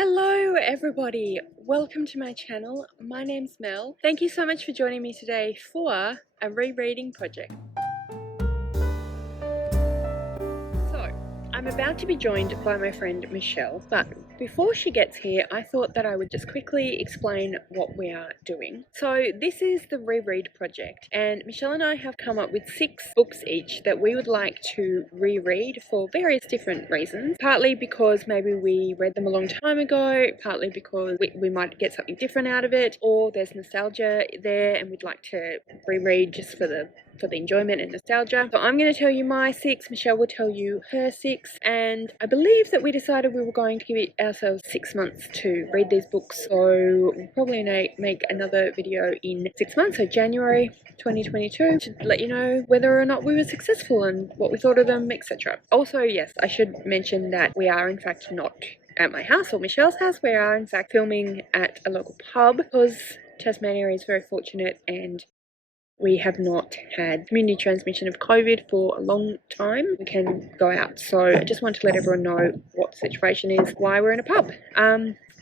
Hello everybody, welcome to my channel. My name's Mel. Thank you so much for joining me today for a rereading project. So, I'm about to be joined by my friend Michelle, but before she gets here, I thought that I would just quickly explain what we are doing. So this is the Reread Project, and Michelle and I have come up with 6 books each that we would like to reread for various different reasons. Partly because maybe we read them a long time ago, partly because we might get something different out of it, or there's nostalgia there and we'd like to reread just for the enjoyment and nostalgia. So I'm going to tell you my 6, Michelle will tell you her 6, and I believe that we decided we were going to give ourselves 6 months to read these books, so we'll probably make another video in 6 months, so January 2022, to let you know whether or not we were successful and what we thought of them, etc. Also, yes, I should mention that we are in fact not at my house or Michelle's house. We are in fact filming at a local pub because Tasmania is very fortunate and we have not had community transmission of COVID for a long time. We can go out. So I just want to let everyone know what the situation is, why we're in a pub.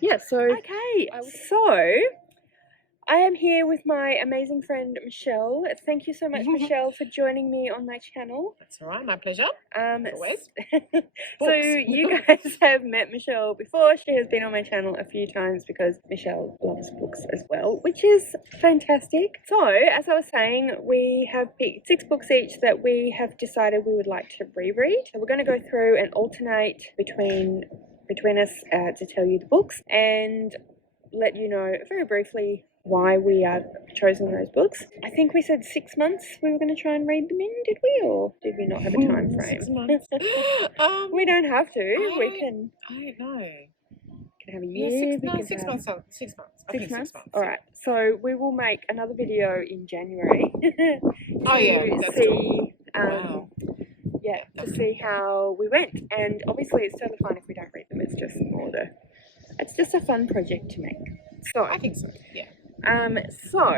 Yeah, so... Okay, so I am here with my amazing friend Michelle. Thank you so much, Michelle, for joining me on my channel. That's all right, my pleasure. Always. So you guys have met Michelle before. She has been on my channel a few times because Michelle loves books as well, which is fantastic. So, as I was saying, we have picked 6 books each that we have decided we would like to reread. So we're going to go through and alternate between us to tell you the books and let you know very briefly why we have chosen those books. I think we said 6 months we were going to try and read them in, did we? Or did we not have a time frame? 6 months. We don't have to. We can... I don't know. Can have a year. Yeah, 6 months. 6 months. 6 months. I think 6 months. Alright, so we will make another video in January. Oh yeah, that's cool. Wow. Yeah, to see how we went. And obviously it's totally fine if we don't read them. It's just a fun project to make. So I think so, yeah. So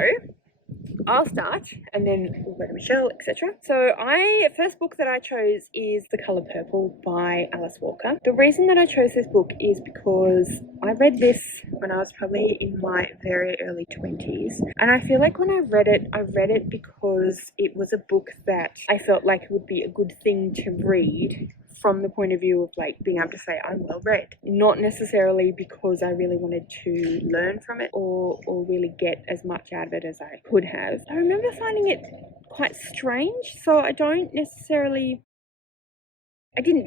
I'll start and then we'll go to Michelle, etc. So first book that I chose is The Colour Purple by Alice Walker. The reason that I chose this book is because I read this when I was probably in my very early 20s, and I feel like when I read it because it was a book that I felt like it would be a good thing to read from the point of view of like being able to say I'm well read, not necessarily because I really wanted to learn from it or really get as much out of it as I could have. I remember finding it quite strange, so I didn't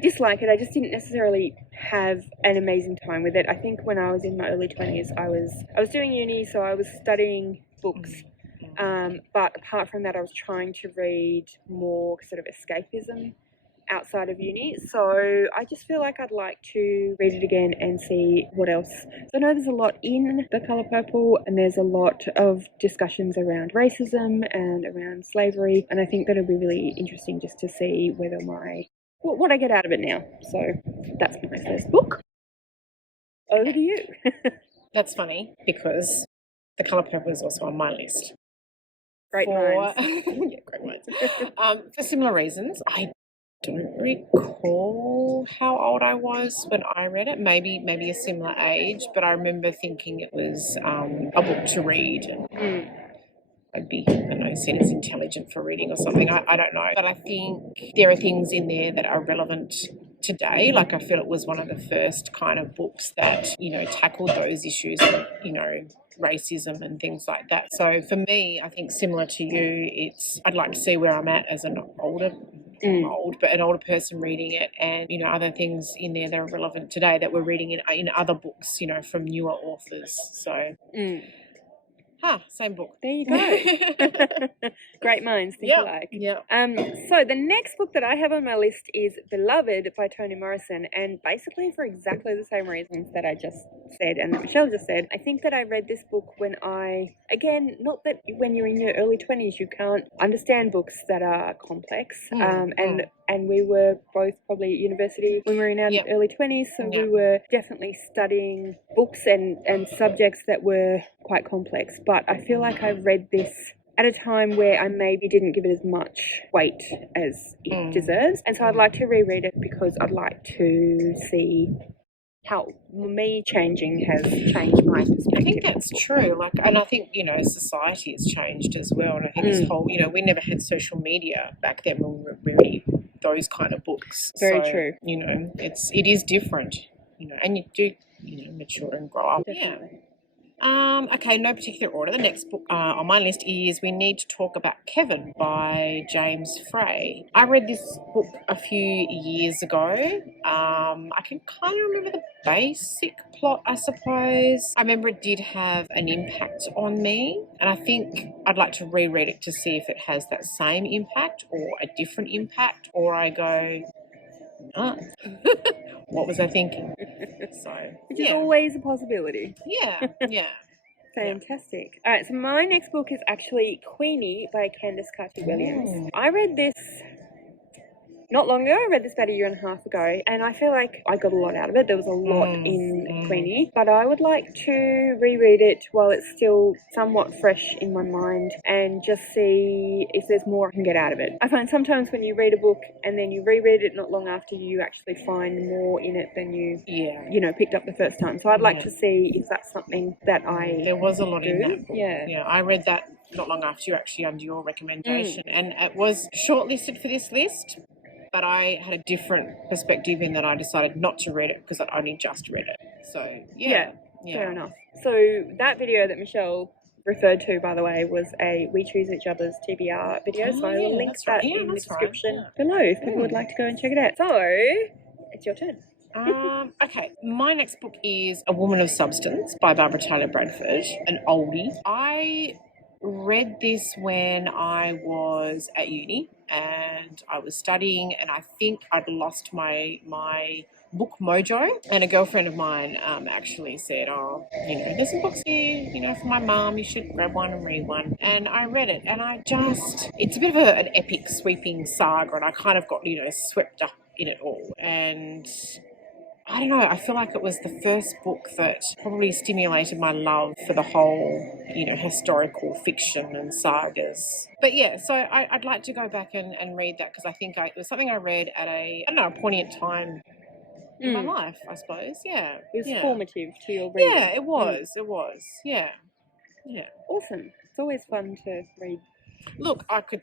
dislike it, I just didn't necessarily have an amazing time with it. I think when I was in my early 20s I was doing uni, so I was studying books, but apart from that I was trying to read more sort of escapism outside of uni, so I just feel like I'd like to read it again and see what else. So I know there's a lot in The Colour Purple and there's a lot of discussions around racism and around slavery, and I think that it'll be really interesting just to see whether what I get out of it now. So that's my first book. Over to you. That's funny because The Colour Purple is also on my list. Great minds. Yeah, great minds. For similar reasons. I don't recall how old I was when I read it. Maybe a similar age, but I remember thinking it was a book to read. And I'd be, I don't know, seen as intelligent for reading or something. I don't know. But I think there are things in there that are relevant today. Like I feel it was one of the first kind of books that, tackled those issues, racism and things like that. So for me, I think similar to you, I'd like to see where I'm at as an older person reading it, and other things in there that are relevant today that we're reading in other books, from newer authors. So same book. There you go. Great minds think alike. Yeah. So the next book that I have on my list is Beloved by Toni Morrison, and basically for exactly the same reasons that I just said and that Michelle just said. I think that I read this book when not that when you're in your early 20s you can't understand books that are complex, and we were both probably at university when we were in our early 20s, so we were definitely studying books and subjects that were quite complex. But I feel like I read this at a time where I maybe didn't give it as much weight as it deserves, and so I'd like to reread it because I'd like to see how me changing has changed my perspective. I think that's true. Like, and I think, you know, society has changed as well. And I think this whole, you know, we never had social media back then when we were reading those kind of books. Very true. You know, it is different, you know, and you do, you know, mature and grow up. Definitely. Yeah. Okay, no particular order. The next book on my list is We Need to Talk About Kevin by James Frey. I read this book a few years ago. I can kind of remember the basic plot, I suppose. I remember it did have an impact on me, and I think I'd like to reread it to see if it has that same impact or a different impact, or I go, oh, what was I thinking? Which is always a possibility. Yeah. Fantastic. All right, so my next book is actually Queenie by Candice Cartey-Williams. I read this not long ago. I read this about a year and a half ago, and I feel like I got a lot out of it. There was a lot in Queenie, but I would like to reread it while it's still somewhat fresh in my mind and just see if there's more I can get out of it. I find sometimes when you read a book and then you reread it not long after, you actually find more in it than you picked up the first time. So I'd like to see if that's something that There was a lot in that book. Yeah, I read that not long after you, actually, under your recommendation, and it was shortlisted for this list. But I had a different perspective in that I decided not to read it because I'd only just read it. So, fair enough. So that video that Michelle referred to, by the way, was a We Choose Each Other's TBR video. So I will link that in the description below if people would like to go and check it out. So, it's your turn. Okay, my next book is A Woman of Substance by Barbara Taylor Bradford, an oldie. I read this when I was at uni and I was studying, and I think I'd lost my book mojo, and a girlfriend of mine actually said, oh, you know, there's some books here, you know, for my mum, you should grab one and read one. And I read it, and it's a bit of an epic sweeping saga, and I kind of got, you know, swept up in it all. And I don't know, I feel like it was the first book that probably stimulated my love for the whole, you know, historical fiction and sagas. But yeah, so I'd like to go back and read that, because I think it was something I read at a poignant time in my life, I suppose. Yeah. It was formative to your reading. Yeah, it was. Yeah. Awesome. It's always fun to read. Look, I could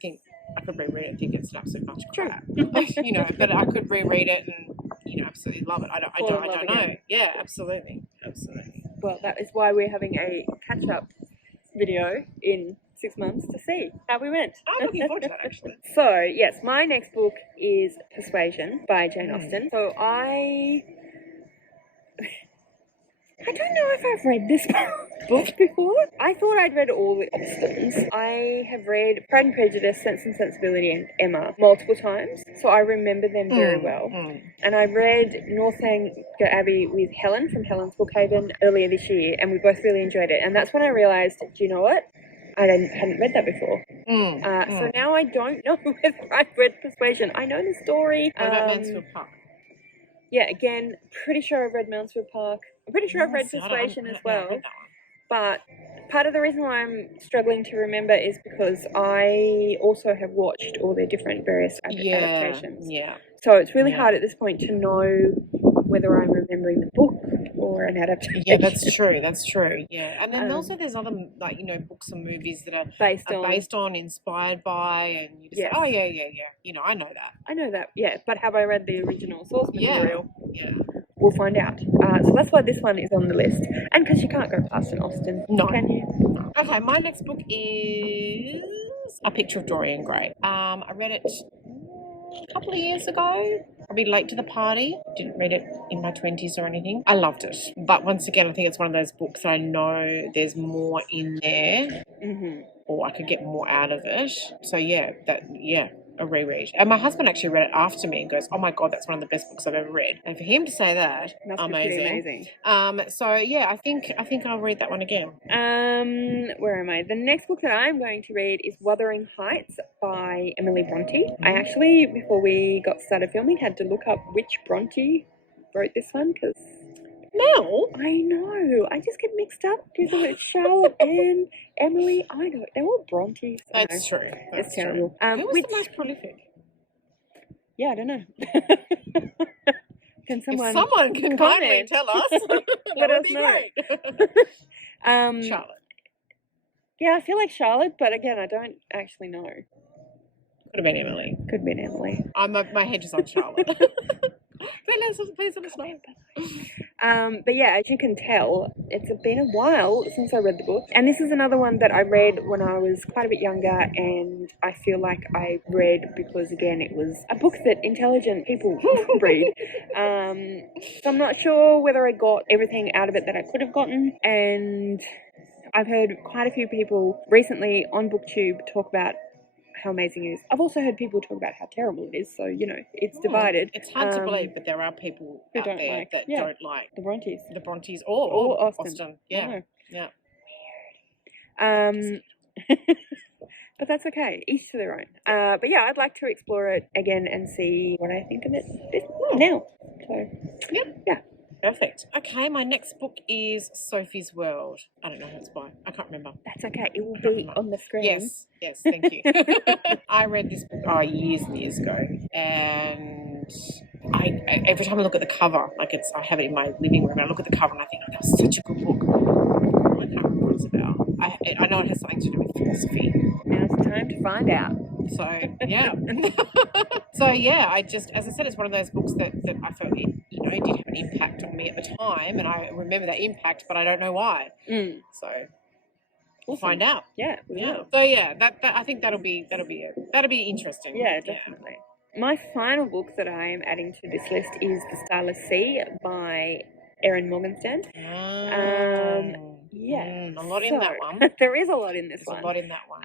reread it and think it's an absolute bunch of crap. You know, but I could reread it and, you know, absolutely love it. I don't know. Yeah, absolutely. Well, that is why we're having a catch-up video in 6 months to see how we went. I'm looking forward to that, actually. So, yes, my next book is Persuasion by Jane Austen. So I don't know if I've read this book before. I thought I'd read all the Austens. I have read Pride and Prejudice, Sense and Sensibility, and Emma multiple times, so I remember them very well. And I read Northanger Abbey with Helen from Helen's Bookhaven earlier this year, and we both really enjoyed it. And that's when I realised, do you know what? I hadn't read that before. So now I don't know whether I've read Persuasion. I know the story. What about Mansfield Park? Yeah, again, pretty sure I've read Mansfield Park. I'm pretty sure I've read Persuasion as well. But part of the reason why I'm struggling to remember is because I also have watched all their different various adaptations. Yeah. So it's really hard at this point to know whether I'm remembering the book or an adaptation. Yeah, that's true. Yeah. And then also there's other, like, you know, books and movies that are based on, inspired by, and you just say, oh, yeah. You know, I know that. Yeah. But have I read the original source material? Yeah. We'll find out. So that's why this one is on the list. And because you can't go past an Austen, can you? No. Okay, my next book is A Picture of Dorian Gray. I read it a couple of years ago, probably late to the party. Didn't read it in my 20s or anything. I loved it. But once again, I think it's one of those books that I know there's more in there, or I could get more out of it. So a reread. And my husband actually read it after me and goes, oh my God, that's one of the best books I've ever read. And for him to say that, amazing. So yeah, I think I'll read that one again. Where am I? The next book that I'm going to read is Wuthering Heights by Emily Bronte. I actually, before we got started filming, had to look up which Bronte wrote this one, because Mel? I know. I just get mixed up with Charlotte and Emily. I know. They're all Brontes. That's true. It's terrible. Who was the most prolific? Yeah, I don't know. Can If someone someone can kindly comment? tell us, that Let would us be know. great. Charlotte. Yeah, I feel like Charlotte, but again, I don't actually know. Could have been Emily. Could have been Emily. My head is on Charlotte. Please let us know. But yeah, as you can tell, it's been a while since I read the book. And this is another one that I read when I was quite a bit younger, and I feel like I read because, again, it was a book that intelligent people read. So I'm not sure whether I got everything out of it that I could have gotten. And I've heard quite a few people recently on booktube talk about how amazing it is. I've also heard people talk about how terrible it is, so it's divided. It's hard to believe, but there are people who out don't there like- that yeah. don't like The Brontes. the Brontes or Austen. Yeah. But that's okay. Each to their own. But yeah, I'd like to explore it again and see what I think of it now. So yeah. Perfect. Okay, my next book is Sophie's World. I don't know who it's by. I can't remember. That's okay. It will be on the screen. Yes, thank you. I read this book years and years ago, and I every time I look at the cover, I have it in my living room, and I look at the cover and I think, that was such a good book. I can't remember what it's about. I know it has something to do with philosophy. Now it's time to find out. So yeah. So yeah, as I said, it's one of those books that I felt it did have an impact on me at the time, and I remember that impact, but I don't know why. So we'll find out. Yeah, we will. So yeah, that I think that'll be interesting. Yeah, definitely. My final book that I am adding to this list is The Starless Sea by Erin Morgenstern. A lot in that one. There is a lot in this one. There's a lot in that one.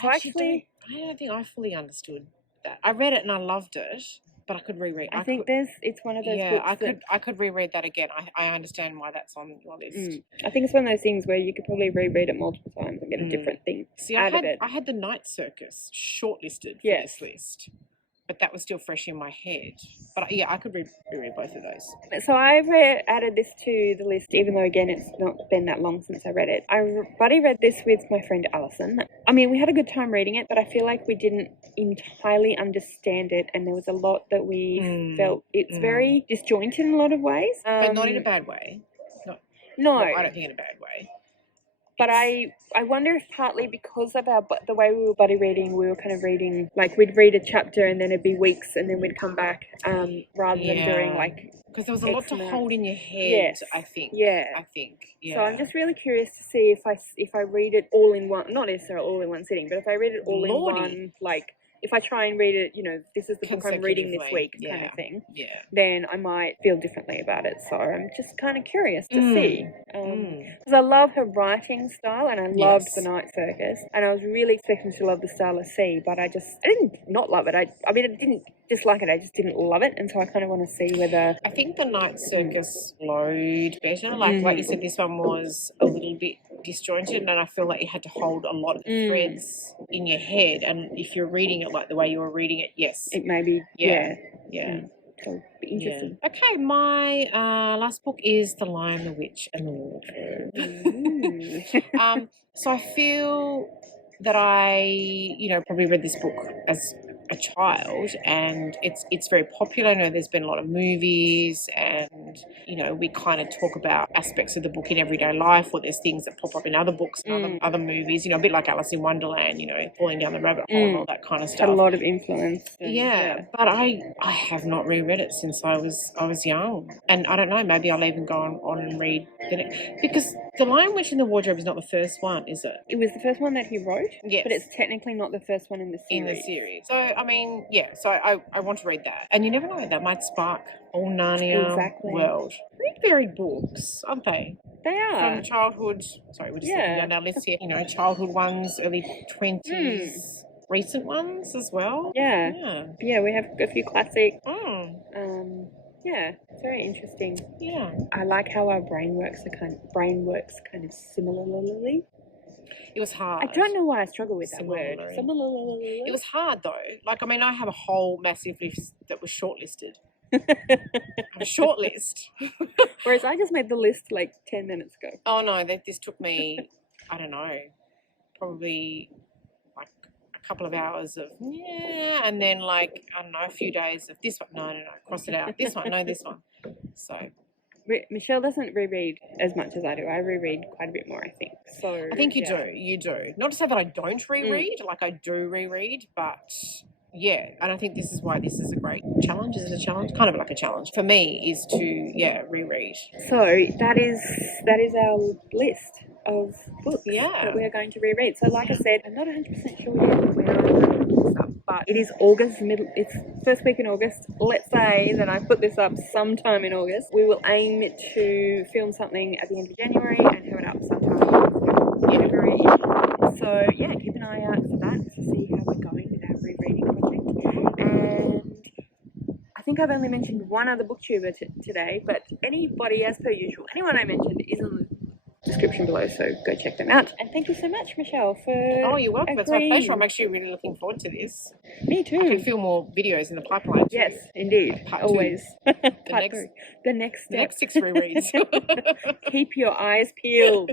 So I don't think I fully understood that. I read it and I loved it, but I could reread. I think it's one of those books I could reread that again. I understand why that's on your list. I think it's one of those things where you could probably reread it multiple times and get a different thing out of it. I had The Night Circus shortlisted for this list, but that was still fresh in my head. But yeah, I could reread both of those. So I've added this to the list, even though, again, it's not been that long since I read it. I buddy read this with my friend Alison. I mean, we had a good time reading it, but I feel like we didn't entirely understand it, and there was a lot that we felt it's very disjointed in a lot of ways. But not in a bad way. No. I don't think in a bad way. But I wonder if partly because of the way we were buddy reading, we were kind of reading, like we'd read a chapter and then it'd be weeks and then we'd come back rather than doing because there was a lot to hold in your head, I think. I think. So I'm just really curious to see if I read it all in one, not necessarily all in one sitting, but if I read it all in one, if I try and read it, this is the book I'm reading this week kind of thing, then I might feel differently about it. So I'm just kind of curious to see. Because I love her writing style and I loved The Night Circus, and I was really expecting to love The Starless Sea, but I didn't not love it. I mean, I didn't dislike it, I just didn't love it, and so I kind of want to see whether... I think The Night Circus flowed better. Like you said, this one was a little bit disjointed, and I feel like you had to hold a lot of threads in your head, and if you're reading it like the way you were reading it, it may be, So be interesting. Okay, my last book is The Lion, the Witch, and the Wardrobe. So I feel that I, probably read this book as a child, and it's very popular. I know there's been a lot of movies, and we kind of talk about aspects of the book in everyday life, or there's things that pop up in other books and other movies, a bit like Alice in Wonderland, falling down the rabbit hole and all that kind of stuff. Had a lot of influence. But I have not reread it since I was young, and I don't know, maybe I'll even go on and read it, because The Lion, Witch and the Wardrobe is not the first one, is it? It was the first one that he wrote, yes, but it's technically not the first one in the series. So I mean, so I want to read that, and you never know, that might spark all Narnia world. Pretty varied books, aren't they? They are. From childhood. Sorry, we're just looking down our list here. Childhood ones, early 20s. Recent ones as well. Yeah, we have a few classics. It's very interesting. Yeah, I like how our brain works kind of similarly. It was hard. I don't know why I struggle with that word. It was hard though. I have a whole massive list that was shortlisted. A short list. Whereas I just made the list 10 minutes ago. Oh no, this took me, I don't know, probably a couple of hours of yeah, and then like I don't know, a few days of this one. No, cross it out. This one, no, this one. So Michelle doesn't reread as much as I do. I reread quite a bit more, I think. So I think you do. You do. Not to say that I don't reread, like I do reread, but yeah, and I think this is why this is a great challenge. Is it a challenge? Kind of like a challenge for me is to reread. So that is our list of books that we are going to reread. So like I said, I'm not 100% sure yet when I'm going to put this up, but it is August, it's first week in August. Let's say that I put this up sometime in August. We will aim to film something at the end of January and have it up sometime in February. So yeah, keep an eye out for that to see how we're going with our rereading project. And I think I've only mentioned one other booktuber today, but anybody, as per usual, anyone I mentioned is on the description below, so go check them out. And thank you so much, Michelle, for you're welcome. It's my pleasure. I'm actually really looking forward to this. Me too. I can feel more videos in the pipeline too. Yes, indeed. Part always. Part two. The next step. The next 6 rereads. Keep your eyes peeled.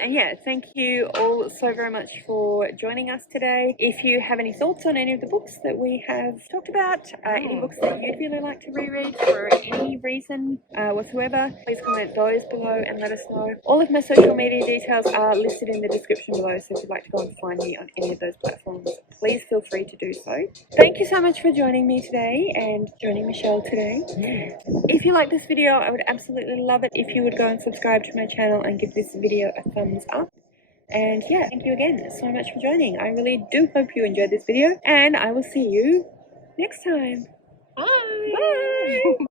And yeah, thank you all so very much for joining us today. If you have any thoughts on any of the books that we have talked about, any books that you'd really like to reread for any reason whatsoever, please comment those below and let us know. All of my social media details are listed in the description below, so if you'd like to go and find me on any of those platforms, please feel free to do so. Thank you so much for joining me today and joining Michelle today. If you like this video, I would absolutely love it if you would go and subscribe to my channel and give this video a thumbs up. And yeah, thank you again so much for joining. I really do hope you enjoyed this video, and I will see you next time. Bye. Bye.